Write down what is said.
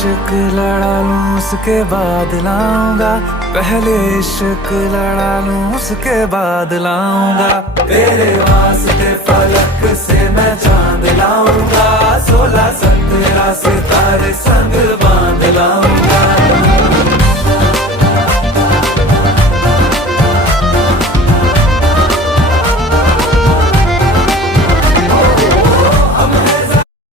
इश्क लड़ा लूं उसके बाद लाऊंगा, पहले इश्क लड़ा लूं उसके बाद लाऊंगा। तेरे वास्ते फलक से मैं चांद लाऊंगा, 16 17 सितारे संग बांध लाऊंगा।